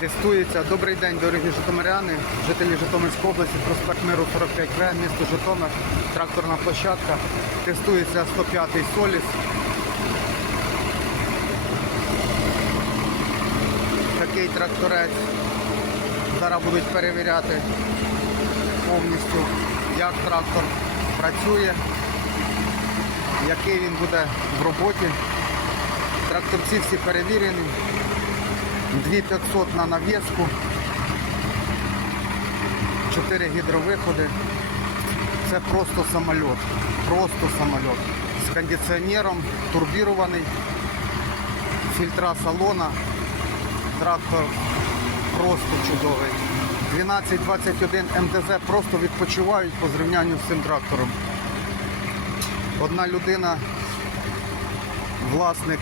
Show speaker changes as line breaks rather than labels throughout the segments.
Тестується. Добрий день, дорогі житомиряни, жителі Житомирської області, проспект Миру 45В, місто Житомир, тракторна площадка. Тестується 105-й Соліс. Такий тракторець. Зараз будуть перевіряти повністю, як трактор працює, який він буде в роботі. Тракторці всі перевірені. 2500 на нав'язку, 4 гідровиходи. Це просто самоліт. Просто самоліт. З кондиціонером, турбірований, фільтра салона. Трактор просто чудовий. 1221 МТЗ просто відпочивають по зрівнянню з цим трактором. Одна людина, власник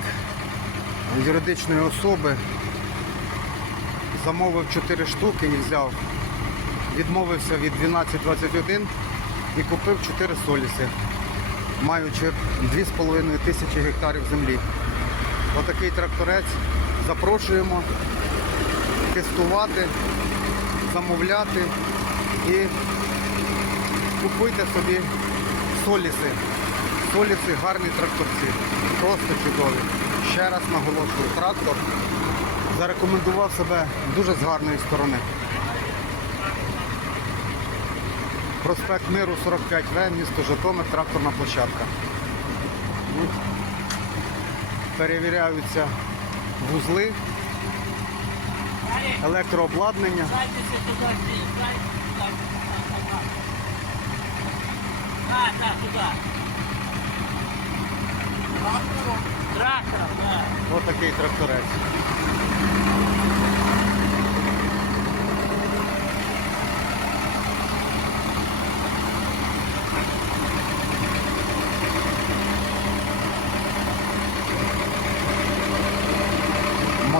юридичної особи, замовив 4 штуки і взяв. Відмовився від 1221 і купив 4 соліси, маючи 2,5 тисячі гектарів землі. Отакий тракторець. Запрошуємо тестувати, замовляти і купуйте собі соліси. Соліси гарні тракторці. Просто чудові. Ще раз наголошую, трактор зарекомендував себе дуже з гарної сторони. Проспект Миру 45В, місто Житомир, тракторна площадка. Перевіряються вузли, електрообладнання.
Туда. Трактором, да.
Ось такий тракторець.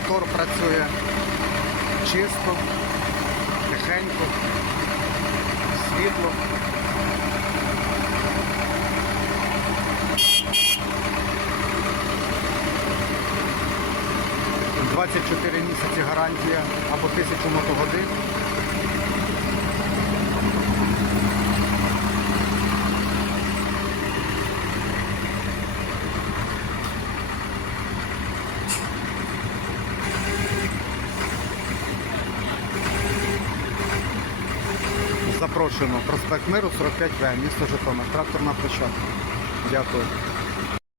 Мотор працює чисто, тихенько, світло. – 24 місяці гарантія або тисячу мотогодин. Запрошуємо. Проспект Миру 45В, місто Житомир. Тракторна площадка. Дякую.